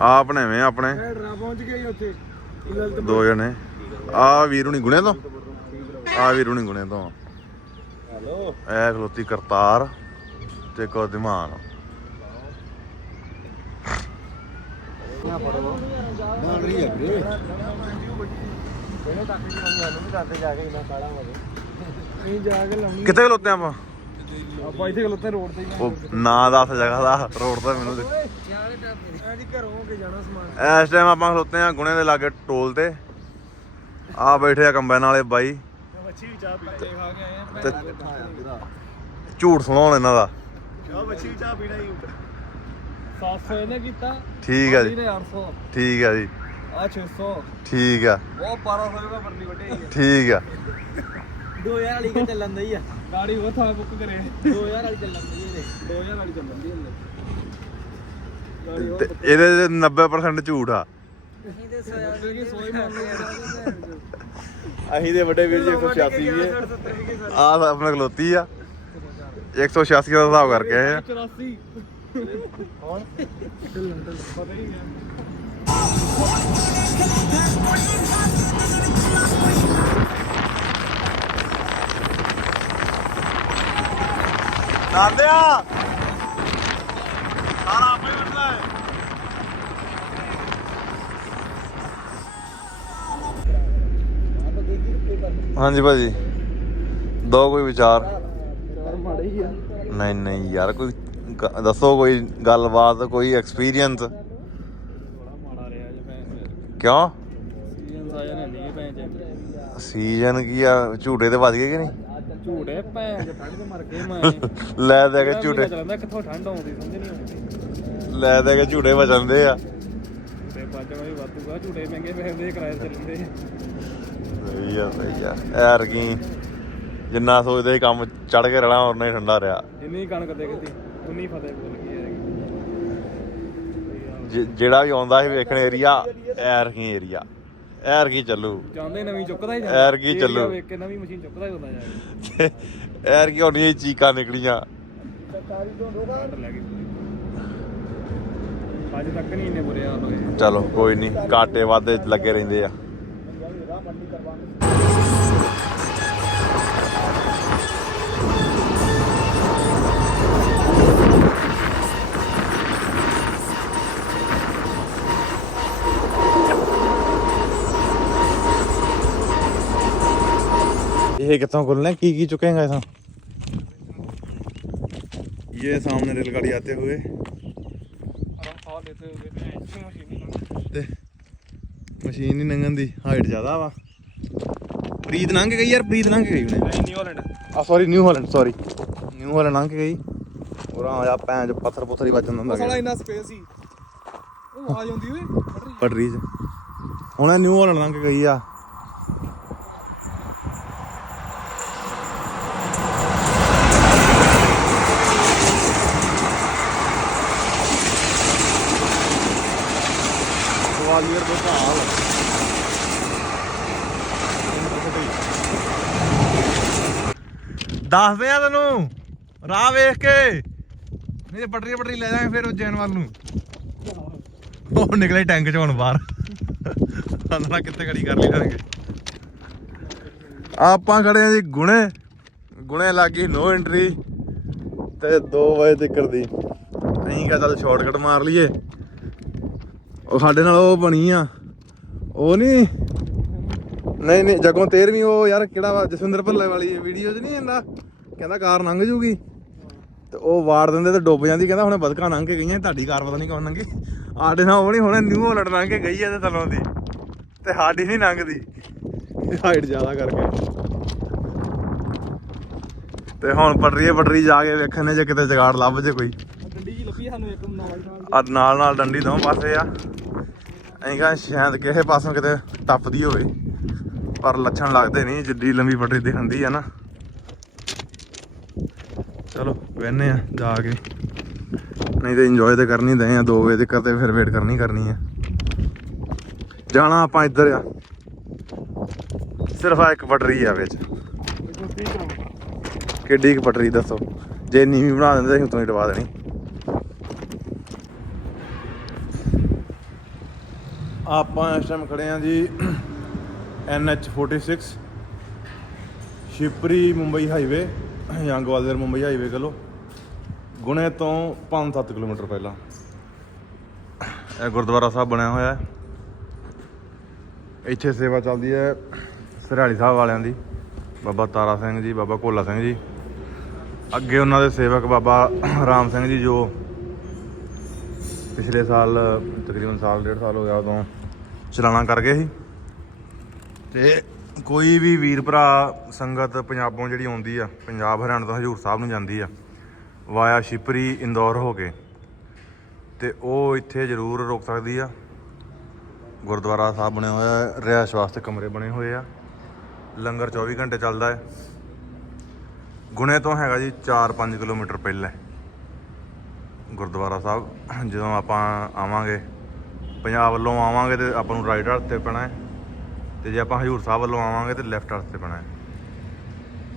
ਆਪ ਨੇ ਵੇਂ ਆਪਣੇ। ਡਰਾ ਪਹੁੰਚ ਗਏ ਉੱਥੇ। ਦੋ ਜਣੇ। ਆ ਵੀਰ ਹੁਣੀ ਗੁਣੇ ਤੋਂ? ਆ ਵੀਰ ਹੁਣੀ ਗੁਣੇ ਤੋਂ। ਹੈਲੋ। ਐ ਖਲੋਤੀ ਕਰਤਾਰ ਤੇ ਕੋ ਦਿਮਾਨ ਬਣ ਰਹੀ ਹੈ ਵੀਰੇ ਇਹਨੇ ਤੱਕ ਜੀ ਮੈਨੂੰ ਵੀ ਦੱਸਦੇ ਜਾ ਕੇ ਇਹਨਾਂ ਕਾਲਾ ਵਗੇ ਨਹੀਂ ਜਾ ਕੇ ਲਾਉਣੀ। ਕਿੱਥੇ ਖਲੋਤੇ ਆਪਾਂ? ਆਪਾਂ ਇੱਥੇ ਖਲੋਤੇ ਰੋਡ ਤੇ ਉਹ ਨਾਂ ਦੱਸ ਜਗ੍ਹਾ ਦਾ ਰੋਡ ਤੇ ਮੈਨੂੰ ਦੇ। ਐ ਜੀ ਘਰੋਂ ਹੋ ਕੇ ਜਾਣਾ ਸਮਾਨ ਇਸ ਟਾਈਮ ਆਪਾਂ ਖਲੋਤੇ ਆ ਗੁਣੇ ਦੇ ਲਾਗੇ ਟੋਲ ਤੇ। ਆ ਬੈਠੇ ਆ ਕੰਬਾਈਨ ਵਾਲੇ ਬਾਈ। ਬੱਚੀ ਵੀ ਚਾਹ ਪੀਣਾ ਖਾ ਕੇ ਆਏ ਆ ਤੇ ਝੂਠ ਸੁਣਾਉਣ ਇਹਨਾਂ ਦਾ। ਚਾਹ ਬੱਚੀ ਵੀ ਚਾਹ ਪੀਣਾ ਹੀ 700 ਇਹਨੇ ਕੀਤਾ। ਠੀਕ ਆ ਜੀ। ਇਹਨੇ 800 ਠੀਕ ਆ ਜੀ। ਆ 600 ਠੀਕ ਆ। ਉਹ 1200 ਦਾ ਵਰਨੀ ਵੱਡੇ ਠੀਕ ਆ। 2000 ਵਾਲੀ ਕਿ ਚੱਲਣ ਦਈ ਆ। ਗਾੜੀ ਉਹ ਥਾਂ ਬੁੱਕ ਕਰੇ। 2000 ਵਾਲੀ ਚੱਲਣ ਦਈ ਇਹਦੇ। 2000 ਵਾਲੀ ਚੱਲਣ ਦੀ ਹੁੰਦੀ ਗਾੜੀ ਉਹ ਤੇ ਇਹਦੇ 'ਚ 90% ਝੂਠ ਆ। ਅਸੀਂ ਤੇ ਕਿ ਸੋਈ ਮੰਨ ਲਓ ਅਸੀਂ ਦੇ ਵੱਡੇ ਵੀਰ ਜੀ 186 ਵੀ ਆ ਆਪਣੇ ਖਲੋਤੀ ਆ। 186 ਦਾ ਹਿਸਾਬ ਕਰਕੇ ਆਏ ਆ। 84 ਹੁਣ ਢਿੱਲਣ ਢਿੱਲਣ ਪਤਾ ਹੀ ਨਹੀਂ ਨਾਂਦਿਆ। ਸਾਰਾ ਆਪੇ ਮਸਲਾ ਹੈ ਹਾਂਜੀ ਭਾਜੀ। ਦੋ ਕੋਈ ਵਿਚਾਰ। ਨਹੀਂ ਨਹੀਂ ਯਾਰ ਕੋਈ ਗ- ਦੱਸੋ ਕੋਈ ਗੱਲਬਾਤ ਕੋਈ ਐਕਸਪੀਰੀਅੰਸ ਕਿਉਂ? ਸੀਜ਼ਨ ਕੀ ਆ? ਝੂਟੇ ਤੇ ਵੱਜ ਗਏ ਕਿ ਨਹੀਂ? ਝੂੜੇ ਭੈਣ ਚ ਠੰਡ ਤੇ ਮਰ ਗਏ ਮੈਂ। ਲੈ ਦੇ ਕੇ ਝੂਟੇ ਚੱਲਦਾ ਕਿੱਥੋਂ ਠੰਡ ਆਉਂਦੀ ਸਮਝ ਨਹੀਂ ਆਉਂਦੀ। ਲੈ ਦੇ ਕੇ ਝੂਟੇ ਵਜੰਦੇ ਆ। ਤੇ ਬਾਜਾ ਵੀ ਵਾਧੂਗਾ ਝੂੜੇ ਮਹਿੰਗੇ ਪੈਂਦੇ ਕਿਰਾਏ ਚੱਲਦੇ। ਸਹੀ ਆ ਸਹੀ ਆ। ਯਾਰ ਕੀ ਜਿੰਨਾ ਸੋਚਦੇ ਸੀ ਕੰਮ ਚੜ ਕੇ ਰਹਿਣਾ ਉਹਨਾਂ ਹੀ ਠੰਡਾ ਰਿਹਾ। ਜਿੰਨੀ ਕਣਕ ਦੇ ਗਈ ਉਨੀ ਫਤਿਹ ਬੋਲ ਗਈ ਜਿਹੜਾ ਵੀ ਆਉਂਦਾ ਸੀ ਵੇਖਣ ਏਰੀਆ ਐਰ ਕੀ ਏਰੀਆ। ਐਰ ਕੀ ਚੱਲੂ? ਜਾਂਦੇ ਨਵੀਂ ਚੁੱਕਦਾ ਹੀ ਐਰ ਕੀ ਚੱਲੂ। ਵੇਖ ਕੇ ਨਵੀਂ ਮਸ਼ੀਨ ਚੁੱਕਦਾ ਹੀ ਹੁੰਦਾ ਜਾ ਕੇ ਐਰ ਕੀ ਹੋਣੀ ਚੀਕਾਂ ਨਿਕਲੀਆਂ। ਠੰਡ ਲੈ ਗਈ ਅੱਜ ਤੱਕ ਨਹੀਂ ਇੰਨੇ ਬੁਰੇ ਹਾਲ ਹੋਏ। ਚਲੋ ਕੋਈ ਨਹੀਂ ਕਾਟੇ ਵਾਦੇ ਲੱਗੇ ਰਹਿੰਦੇ ਆ। ये कितों खुलने हैं? की की चुकेगा ऐसा ये सामने रेलगाड़ी आते हुए ਆ ਦੇਤੇ ਹੋਗੇ ਭੈਣ ਚੋਂ ਮਸ਼ੀਨ ਤੇ ਮਸ਼ੀਨ ਨਹੀਂ ਲੰਘਣ ਦੀ ਹਾਈਟ ਜ਼ਿਆਦਾ ਵਾ ਪ੍ਰੀਤ ਲੰਘ ਗਈ ਯਾਰ ਪ੍ਰੀਤ ਲੰਘ ਗਈ ਉਹਨੇ ਨਿਊ ਹਾਲੈਂਡ ਆ sorry New Holland sorry New Holland ਲੰਘ ਗਈ ਔਰ ਆ ਜਾ ਭੈਣ ਚ ਪੱਥਰ ਪੁੱਥਰ ਹੀ ਵੱਜਣ ਹੁੰਦਾ ਸਾਲਾ ਗਿਆ ਇੰਨਾ ਸਪੇਸ ਸੀ ਉਹ ਆ ਜਾਂਦੀ ਓਏ ਪਟਰੀ ਪਟਰੀ ਚ ਹੁਣ ਇਹ ਨਿਊ ਹਾਲੈਂਡ ਲੰਘ ਗਈ ਆ ਗਵਾਲੀਅਰ ਦੇ ਭਾਲ। ਦੱਸਦੇ ਆ ਤੈਨੂੰ, ਰਾਹ ਵੇਖ ਕੇ। ਨਹੀਂ ਤੇ ਪਟਰੀ ਪਟਰੀ ਲੈ ਜਾਵਾਂਗੇ ਫਿਰ ਉਜੈਨ ਵੱਲ ਨੂੰ। ਉਹ ਨਿਕਲੇ ਟੈਂਕ ਚ ਹੁਣ ਬਾਹਰ। ਅੰਦਰਾਂ ਕਿੱਥੇ ਖੜੀ ਕਰ ਲਈ ਜਾਣਗੇ। ਆਪਾਂ ਖੜੇ ਆ ਜੀ ਗੁਣੇ। ਗੁਣੇ ਲੱਗੀ ਨੋ ਐਂਟਰੀ ਤੇ 2 ਵਜੇ ਤੱਕ ਦੀ। ਅਸੀਂ ਕਿਹਾ ਚੱਲ ਸ਼ਾਰਟਕਟ ਮਾਰ ਲਈਏ। ਉਹ ਸਾਡੇ ਨਾਲ ਉਹ ਬਣੀ ਆ। ਉਹ ਨਹੀਂ ਨਹੀਂ ਨਹੀਂ, ਜਗੋਂ 13ਵੀਂ ਉਹ ਯਾਰ ਕਿਹੜਾ ਵਾ, ਜਸਵਿੰਦਰ ਭੱਲੇ ਵਾਲੀ ਵੀਡੀਓ 'ਚ ਨਹੀਂ ਹੁੰਦਾ? ਕਹਿੰਦਾ ਕਾਰ ਲੰਘ ਜੂਗੀ। ਤੇ ਉਹ ਵਾਰ ਦਿੰਦੇ ਤੇ ਡੁੱਬ ਜਾਂਦੀ, ਕਹਿੰਦਾ ਹੁਣੇ ਬਦਕਾਂ ਲੰਘ ਕੇ ਗਈਆਂ, ਤੁਹਾਡੀ ਕਾਰ ਪਤਾ ਨਹੀਂ ਕੌਣ ਲੰਘੀ। ਸਾਡੇ ਨਾਲ ਉਹ ਨਹੀਂ ਹੁਣੇ ਨਿਊ ਹਾਲੈਂਡ ਲੰਘ ਕੇ ਗਈ ਆ ਤੇ ਥੱਲੋਂ ਦੀ। ਤੇ ਸਾਡੀ ਨਹੀਂ ਲੰਘਦੀ। ਹਾਈਟ ਜ਼ਿਆਦਾ ਕਰਕੇ। ਤੇ ਹੁਣ ਪਟਰੀਏ ਪਟਰੀ ਜਾ ਕੇ ਵੇਖਣੇ ਜੇ ਕਿਤੇ ਜਗਾੜ ਲੱਭ ਜੇ ਕੋਈ। ਸਾਨੂੰ ਇੱਕ ਨਾਲ ਨਾਲ ਆ ਨਾਲ ਨਾਲ ਡੰਡੀ ਦੋ ਪਾਸੇ ਆ। ਅਸੀਂ ਕਹਾਂ ਸ਼ਾਇਦ ਕਿਸੇ ਪਾਸੋਂ ਕਿਤੇ ਟੱਪਦੀ ਹੋਵੇ। ਪਰ ਲੱਛਣ ਲੱਗਦੇ ਨਹੀਂ ਜਿੱਡੀ ਲੰਬੀ ਪਟਰੀ ਦਿਖਦੀ ਆ ਨਾ। ਚਲੋ ਵੇਨੇ ਆ ਜਾ ਕੇ। ਨਹੀਂ ਤੇ ਇੰਜੋਏ ਤੇ ਕਰਨੀ ਦੇ ਆ 2 ਵਜੇ ਤੱਕ ਤੇ ਫਿਰ ਵੇਟ ਕਰਨੀ ਕਰਨੀ ਆ। ਜਾਣਾ ਆਪਾਂ ਇੱਧਰ ਆ। ਸਿਰਫ ਆ ਇੱਕ ਪਟਰੀ ਆ ਵਿੱਚ। ਕਿੱਡੀ ਕੁ ਪਟਰੀ ਦੱਸੋ। ਜੇ ਨੀਵੀਂ ਬਣਾ ਦਿੰਦੇ ਅਸੀਂ ਉਤੋਂ ਹੀ ਟਵਾ ਦੇਣੀ। ਆਪਾਂ ਇਸ ਟਾਈਮ ਖੜੇ ਆਂ ਜੀ NH46 ਸ਼ਿਪਰੀ ਮੁੰਬਈ ਹਾਈਵੇ ਜਾਂ ਗਵਾਲੀਅਰ ਮੁੰਬਈ ਹਾਈਵੇ ਕਹ ਲੋ ਗੁਣੇ ਤੋਂ 5-7 ਕਿਲੋਮੀਟਰ ਪਹਿਲਾਂ। ਇਹ ਗੁਰਦੁਆਰਾ ਸਾਹਿਬ ਬਣਿਆ ਹੋਇਆ ਹੈ। ਇੱਥੇ ਸੇਵਾ ਚੱਲਦੀ ਹੈ ਸਰਿਆਲੀ ਸਾਹਿਬ ਵਾਲਿਆਂ ਦੀ। ਬਾਬਾ ਤਾਰਾ ਸਿੰਘ ਜੀ, ਬਾਬਾ ਕੋਲਾ ਸਿੰਘ ਜੀ। ਅੱਗੇ ਉਹਨਾਂ ਦੇ ਸੇਵਕ ਬਾਬਾ ਰਾਮ ਸਿੰਘ ਜੀ ਜੋ ਪਿਛਲੇ ਸਾਲ, ਤਕਰੀਬਨ ਸਾਲ ਡੇਢ ਸਾਲ ਹੋ ਗਿਆ ਉਦੋਂ ਚਲਾਣਾ ਕਰ ਗਏ ਸੀ। ਤੇ ਕੋਈ ਵੀ ਵੀਰ ਭਰਾ ਸੰਗਤ ਪੰਜਾਬੋਂ ਜਿਹੜੀ ਆਉਂਦੀ ਆ, ਪੰਜਾਬ ਹਰਿਆਣਾ ਤੋਂ ਹਜੂਰ ਸਾਹਿਬ ਨੂੰ ਜਾਂਦੀ ਆ, ਵਾਇਆ ਸ਼ਿਪਰੀ ਇੰਦੌਰ ਹੋ ਕੇ। ਤੇ ਉਹ ਇੱਥੇ ਜ਼ਰੂਰ ਰੁਕ ਸਕਦੀ ਆ। ਗੁਰਦੁਆਰਾ ਸਾਹਿਬ ਬਣਿਆ ਹੋਇਆ ਰਿਹਾਇਸ਼ ਵਾਸਤੇ ਕਮਰੇ ਬਣੇ ਹੋਏ ਆ। ਲੰਗਰ 24 ਘੰਟੇ ਚੱਲਦਾ ਹੈ। ਗੁਣੇ ਤੋਂ ਹੈਗਾ ਜੀ 4-5 ਕਿਲੋਮੀਟਰ ਪਹਿਲਾਂ। ਗੁਰਦੁਆਰਾ ਸਾਹਿਬ, ਜਦੋਂ ਆਪਾਂ ਆਵਾਂਗੇ, ਪੰਜਾਬ ਵੱਲੋਂ ਆਵਾਂਗੇ ਤੇ ਆਪਾਂ ਨੂੰ ਰਾਈਟ ਹੱਥ ਤੇ ਪੈਣਾ ਹੈ। ਤੇ ਜੇ ਆਪਾਂ ਹਜੂਰ ਸਾਹਿਬ ਵੱਲੋਂ ਆਵਾਂਗੇ ਤੇ ਲੈਫਟ ਹੱਥ ਤੇ ਪੈਣਾ ਹੈ।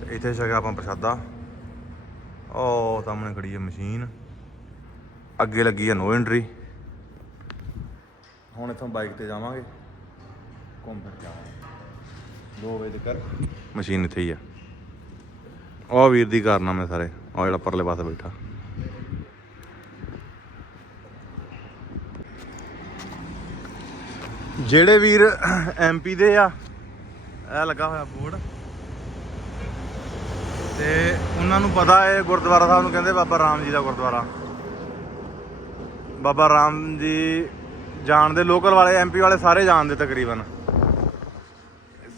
ਤੇ ਇੱਥੇ ਛਕਿਆ ਆਪਾਂ ਪ੍ਰਸ਼ਾਦਾ। ਉਹ ਸਾਹਮਣੇ ਖੜੀ ਹੈ ਮਸ਼ੀਨ। ਅੱਗੇ ਲੱਗੀ ਹੈ ਨੋ ਐਂਟਰੀ ਹੁਣ ਇੱਥੋਂ ਬਾਈਕ ਤੇ ਜਾਵਾਂਗੇ। ਘੁੰਮ ਫਿਰ ਕੇ 2 ਵਜੇ ਤੱਕ ਮਸ਼ੀਨ ਇੱਥੇ ਹੀ ਆ ਉਹ ਵੀਰ ਦੀ ਕਾਰਨਾਮੇ ਸਾਰੇ। ਉਹ ਜਿਹੜਾ ਪਰਲੇ ਪਾਸੇ ਬੈਠਾ। ਜਿਹੜੇ ਵੀਰ ਐਮਪੀ ਦੇ ਆ, ਇਹ ਲੱਗਾ ਹੋਇਆ ਬੋਰਡ। ਤੇ ਉਹਨਾਂ ਨੂੰ ਪਤਾ ਹੈ ਗੁਰਦੁਆਰਾ ਸਾਹਿਬ ਨੂੰ ਕਹਿੰਦੇ ਬਾਬਾ ਰਾਮ ਜੀ ਦਾ ਗੁਰਦੁਆਰਾ। ਬਾਬਾ ਰਾਮ ਜੀ ਜਾਣਦੇ ਲੋਕਲ ਵਾਲੇ ਐਮਪੀ ਵਾਲੇ ਸਾਰੇ ਜਾਣਦੇ ਤਕਰੀਬਨ।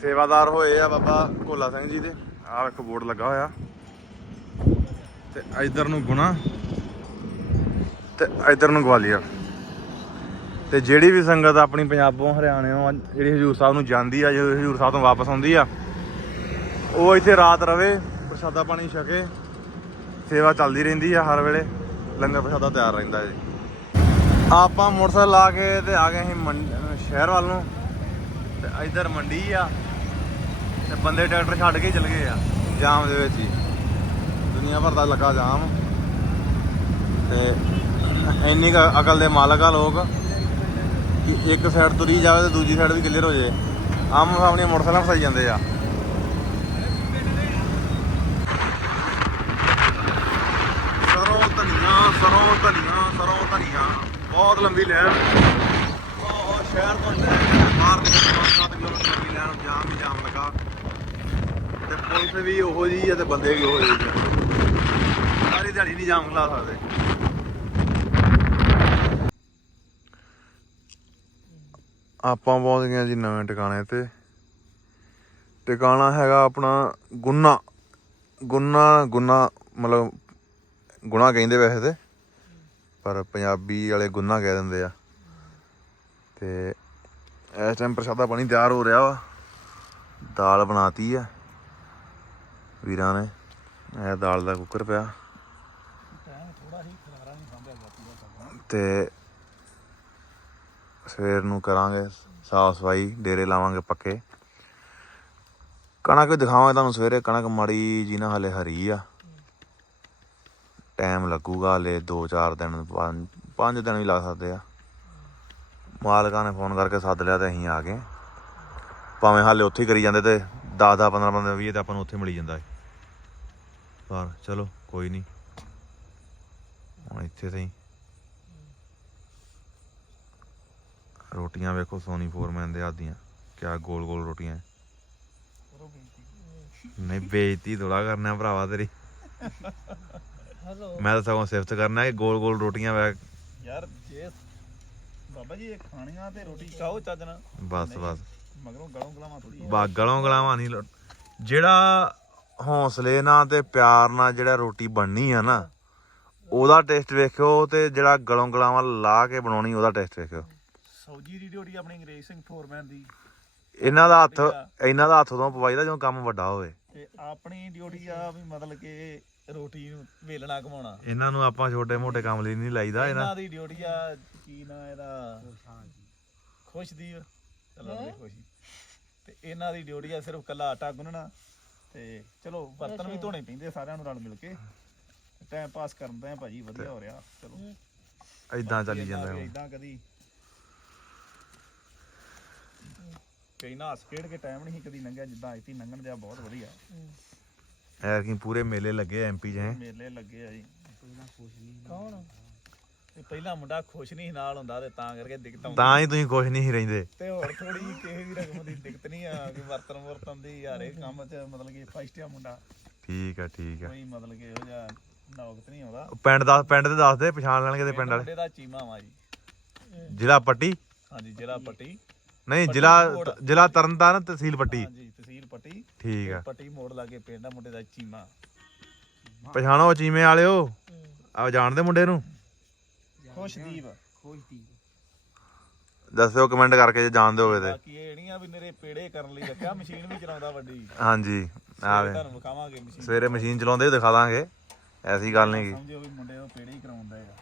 ਸੇਵਾਦਾਰ ਹੋਏ ਆ ਬਾਬਾ ਭੋਲਾ ਸਿੰਘ ਜੀ ਦੇ। ਆਹ ਇੱਕ ਬੋਰਡ ਲੱਗਾ ਹੋਇਆ। ਤੇ ਇਧਰ ਨੂੰ ਗੁਣਾ, ਤੇ ਇਧਰ ਨੂੰ ਗਵਾਲੀਅਰ। ਤੇ ਜਿਹੜੀ ਵੀ ਸੰਗਤ ਆਪਣੀ ਪੰਜਾਬੋਂ ਹਰਿਆਣਿਓਂ ਜਿਹੜੀ ਹਜੂਰ ਸਾਹਿਬ ਨੂੰ ਜਾਂਦੀ ਆ, ਜਦੋਂ ਹਜੂਰ ਸਾਹਿਬ ਤੋਂ ਵਾਪਸ ਆਉਂਦੀ ਆ, ਉਹ ਇੱਥੇ ਰਾਤ ਰਵੇ, ਪ੍ਰਸ਼ਾਦਾ ਪਾਣੀ ਛਕੇ, ਸੇਵਾ ਚੱਲਦੀ ਰਹਿੰਦੀ ਆ ਹਰ ਵੇਲੇ, ਲੰਗਰ ਪ੍ਰਸ਼ਾਦਾ ਤਿਆਰ ਰਹਿੰਦਾ ਜੀ। ਆਪਾਂ ਮੋਟਰਸਾਈਕਲ ਲਾ ਕੇ ਤੇ ਆ ਗਏ ਅਸੀਂ ਮੰਡ- ਸ਼ਹਿਰ ਵੱਲ ਨੂੰ, ਤੇ ਇਧਰ ਮੰਡੀ ਆ, ਤੇ ਬੰਦੇ ਟਰੈਕਟਰ ਛੱਡ ਕੇ ਹੀ ਚਲ ਗਏ ਆ, ਜਾਮ ਦੇ ਵਿੱਚ ਹੀ। ਦੁਨੀਆ ਭਰ ਦਾ ਲੱਗਾ ਜਾਮ, ਤੇ ਇੰਨੀ ਕੁ ਅਕਲ ਦੇ ਮਾਲਕ ਆ ਲੋਕ। ਕਿ ਇੱਕ ਸਾਈਡ ਤੁਰੀ ਜਾਵੇ ਤੇ ਦੂਜੀ ਸਾਈਡ ਵੀ ਕਲੀਅਰ ਹੋ ਜਾਏ। ਆਮ ਸਾਹਮਣੇ ਮੋਟਰਸਾਈਕਲ ਫਸਾਈ ਜਾਂਦੇ ਆ। ਸਰੋਂ ਧਨੀਆ ਸਰੋਂ ਧਨੀਆ ਸਰੋਂ ਧਨੀਆ। ਬਹੁਤ ਲੰਬੀ ਲਾਈਨ ਉਹ ਸ਼ਹਿਰ ਤੋਂ ਬਾਹਰ ਨਿਕਲ 7 ਕਿਲੋਮੀਟਰ ਲੰਬੀ ਲਾਈਨ ਜਾਮ ਹੀ ਜਾਮ ਲੱਗਾ। ਤੇ ਪੁਲਿਸ ਵੀ ਉਹੋ ਜੀ ਆ ਤੇ ਬੰਦੇ ਵੀ ਉਹੋ ਜਿਹੇ ਆ। ਸਾਰੀ ਦਿਹਾੜੀ ਨਹੀਂ ਜਾਮ ਖਲਾ ਸਕਦੇ। ਆਪਾਂ ਪਹੁੰਚ ਗਏ ਜੀ ਨਵੇਂ ਟਿਕਾਣੇ ਤੇ। ਟਿਕਾਣਾ ਹੈਗਾ ਆਪਣਾ ਗੁੰਨਾ। ਗੁੰਨਾ ਗੁੰਨਾ ਮਤਲਬ ਗੁਣਾ ਕਹਿੰਦੇ ਵੈਸੇ ਤੇ। ਪਰ ਪੰਜਾਬੀ ਵਾਲੇ ਗੁੰਨਾ ਕਹਿ ਦਿੰਦੇ ਆ। ਤੇ ਇਸ ਟਾਈਮ ਪ੍ਰਸ਼ਾਦਾ ਪਾਣੀ ਤਿਆਰ ਹੋ ਰਿਹਾ ਵਾ। ਦਾਲ ਬਣਾਤੀ ਆ ਵੀਰਾਂ ਨੇ। ਇਹ ਦਾਲ ਦਾ ਕੁੱਕਰ ਪਿਆ। ਤੇ ਸਵੇਰ ਨੂੰ ਕਰਾਂਗੇ, ਸਾਫ਼ ਸਫ਼ਾਈ, ਡੇਰੇ ਲਾਵਾਂਗੇ ਪੱਕੇ। ਕਣਕ ਵੀ ਦਿਖਾਵਾਂਗੇ ਤੁਹਾਨੂੰ ਸਵੇਰੇ, ਕਣਕ ਮਾੜੀ ਜੀ ਨਾ ਹਲੇ ਹਰੀ ਆ। ਟਾਈਮ ਲੱਗੂਗਾ ਹਲੇ 2-4 ਦਿਨ 5 ਦਿਨ ਵੀ ਲੱਗ ਸਕਦੇ ਆ। ਮਾਲਕਾਂ ਨੇ ਫੋਨ ਕਰਕੇ ਸੱਦ ਲਿਆ ਤੇ ਅਸੀਂ ਆ ਗਏ। ਭਾਵੇਂ ਹਾਲੇ ਉੱਥੇ ਹੀ ਕਰੀ ਜਾਂਦੇ ਤੇ 10-10 15 ਬੰਦੇ 20 ਤੇ ਆਪਾਂ ਨੂੰ ਉੱਥੇ ਮਿਲੀ ਜਾਂਦਾ ਹੈ ਪਰ ਚਲੋ, ਕੋਈ ਨਹੀਂ। ਹੁਣ ਇੱਥੇ ਸਹੀ ਰੋਟੀਆਂ ਵੇਖੋ ਸੋਨੀ ਫੋਰਮੈਨ ਦੇ ਆਦੀਆਂ ਕਿਆ ਗੋਲ ਗੋਲ ਰੋਟੀਆਂ। ਨਹੀਂ ਬੇਇੱਜ਼ਤੀ ਥੋੜਾ ਕਰਨਾ ਭਰਾਵਾ ਤੇਰੀ। ਹੈਲੋ ਮੈਂ ਤਾਂ ਸਗੋਂ ਸਿਫਤ ਕਰਨਾ ਕਿ ਗੋਲ ਗੋਲ ਰੋਟੀਆਂ ਵੇ ਯਾਰ ਜੇ ਬਾਬਾ ਜੀ ਇਹ ਖਾਣੀਆਂ ਤੇ ਰੋਟੀ ਖਾਓ ਚੱਜ ਨਾਲ। ਬਸ ਬਸ। ਮਗਰੋਂ ਗਲੋਂ ਗਲਾਵਾਂ ਥੋੜੀ ਬਾ ਗਲੋਂ ਗਲਾਵਾਂ ਨਹੀਂ ਜਿਹੜਾ ਹੌਸਲੇ ਨਾਲ ਤੇ ਪਿਆਰ ਨਾਲ ਜਿਹੜਾ ਰੋਟੀ ਬਣਨੀ ਆ ਨਾ ਉਹਦਾ ਟੇਸਟ ਵੇਖਿਓ ਤੇ ਜਿਹੜਾ ਗਲੋਂ ਗਲਾਵਾਂ ਲਾ ਕੇ ਬਣਾਉਣੀ ਉਹਦਾ ਟੇਸਟ ਵੇਖਿਓ। ਸੌਜੀ ਦੀ ਡਿਊਟੀ ਆਪਣੀ ਅੰਗਰੇਜ਼ ਸਿੰਘ ਫੋਰਮੈਨ ਦੀ। ਇਹਨਾਂ ਦਾ ਹੱਥ ਇਹਨਾਂ ਦਾ ਹੱਥ ਤੋਂ ਪਵਾਈਦਾ ਜਦੋਂ ਕੰਮ ਵੱਡਾ ਹੋਵੇ। ਤੇ ਆਪਣੀ ਡਿਊਟੀ ਆ ਵੀ ਮਤਲਬ ਕਿ ਰੋਟੀ ਨੂੰ ਵੇਲਣਾ ਘਮਾਉਣਾ। ਇਹਨਾਂ ਨੂੰ ਆਪਾਂ ਛੋਟੇ ਮੋਟੇ ਕੰਮ ਲਈ ਨਹੀਂ ਲਾਈਦਾ ਇਹਨਾਂ। ਦੀ ਡਿਊਟੀ ਆ ਕੀ ਨਾ ਇਹਦਾ? ਖੁਸ਼ਦੀਪ। ਚਲੋ ਖੁਸ਼ੀ। ਤੇ ਇਹਨਾਂ ਦੀ ਡਿਊਟੀ ਆ ਸਿਰਫ ਕੱਲਾ ਆਟਾ ਗੁੰਨਣਾ। ਤੇ ਚਲੋ ਬਰਤਨ ਵੀ ਧੋਣੇ ਪੈਂਦੇ ਸਾਰਿਆਂ ਨੂੰ ਰਲ ਮਿਲ ਕੇ। ਟਾਈਮ ਪਾਸ ਕਰਨ ਦਾ ਭਾਜੀ ਵਧੀਆ ਹੋ ਰਿਹਾ ਚਲੋ। ਐਦਾਂ ਚੱਲੀ ਜਾਂਦਾ। ਇਦਾਂ ਕਦੀ ਕਈ ਨਾ ਹੱਸ ਖੇਡ ਕੇ ਟਾਈਮ ਨਹੀਂ ਕਦੀ ਲੰਘਿਆ ਜਿੱਦਾਂ ਇੱਥੇ ਲੰਘਣ ਦਿਆ ਬਹੁਤ ਵਧੀਆ। ਐਰਕੀ ਪੂਰੇ ਮੇਲੇ ਲੱਗੇ ਐਮਪੀ 'ਚ ਹੈ ਮੇਲੇ ਲੱਗੇ ਆ ਜੀ। ਕੌਣ? ਤੇ ਪਹਿਲਾ ਮੁੰਡਾ ਖੁਸ਼ ਨਹੀਂ ਸੀ ਨਾਲ ਹੁੰਦਾ ਤੇ ਤਾਂ ਕਰਕੇ ਦਿੱਕਤ ਆਉਂਦੀ। ਤਾਂ ਹੀ ਤੁਸੀਂ ਖੁਸ਼ ਨਹੀਂ ਸੀ ਰਹਿੰਦੇ। ਤੇ ਹੋਰ ਥੋੜੀ ਜਿਹੀ ਕਿਸੇ ਵੀ ਰਕਮ ਦੀ ਦਿੱਕਤ ਨਹੀਂ ਆ ਕਿ ਵਰਤਨ ਵਰਤਨ ਦੀ ਯਾਰ ਇਹ ਕੰਮ 'ਚ ਮਤਲਬ ਕਿ ਫਸਟ ਆ ਮੁੰਡਾ। ਠੀਕ ਆ ਠੀਕ ਆ। ਕੋਈ ਮਤਲਬ ਕਿ ਇਹੋ ਜਿਹਾ ਨੌਕਤ ਨਹੀਂ ਆਉਂਦਾ। ਪਿੰਡ ਦਾ ਪਿੰਡ ਦੇ ਦੱਸ ਦੇ ਪਛਾਣ ਲੈਣਗੇ ਤੇ ਪਿੰਡ ਵਾਲੇ। ਮੁੰਡੇ ਦਾ ਚੀਮਾ ਵਾ ਜੀ। ਜ਼ਿਲ੍ਹਾ ਪੱਟੀ? ਹਾਂਜੀ ਜ਼ਿਲ੍ਹਾ ਪੱਟੀ। ਨਹੀਂ ਜ਼ਿਲ੍ਹਾ। ਜ਼ਿਲ੍ਹਾ ਤਰਨਤਾਰਨ ਤਹਿਸੀਲ ਪੱਟੀ। ਹਾਂਜੀ ਤਹਿਸੀਲ ਪੱਟੀ। ਠੀਕ ਆ। ਪੱਟੀ ਮੋੜ ਲਾਗੇ ਪਿੰਡ ਆ ਮੁੰਡੇ ਦਾ ਚੀਮਾ। ਪਛਾਣੋ ਚੀਮੇ ਵਾਲਿਓ। ਆ ਜਾਣਦੇ ਮੁੰਡੇ ਨੂੰ? ਖੁਸ਼ਦੀਪ। ਖੋਜਦੀ ਦੱਸਿਓ ਕਮੈਂਟ ਕਰਕੇ ਜੇ ਜਾਣਦੇ ਹੋਵੇ ਤੇ। ਬਾਕੀ ਇਹ ਨਹੀਂ ਆ ਵੀ ਨਰੇ ਪੇੜੇ ਕਰਨ ਲਈ ਰੱਖਿਆ ਮਸ਼ੀਨ ਵੀ ਚਲਾਉਂਦਾ ਵੱਡੀ। ਹਾਂਜੀ ਆਵੇ ਤੁਹਾਨੂੰ ਵਿਖਾਵਾਂਗੇ ਮਸ਼ੀਨ। ਸਵੇਰੇ ਮਸ਼ੀਨ ਚਲਾਉਂਦੇ ਦਿਖਾ ਦਾਂਗੇ ਐਸੀ ਗੱਲ ਨਹੀਂ ਗੀ। ਸਮਝਿਓ ਵੀ ਮੁੰਡੇ ਉਹ ਪੇੜੇ ਹੀ ਕਰਾਉਂਦਾ ਹੈਗਾ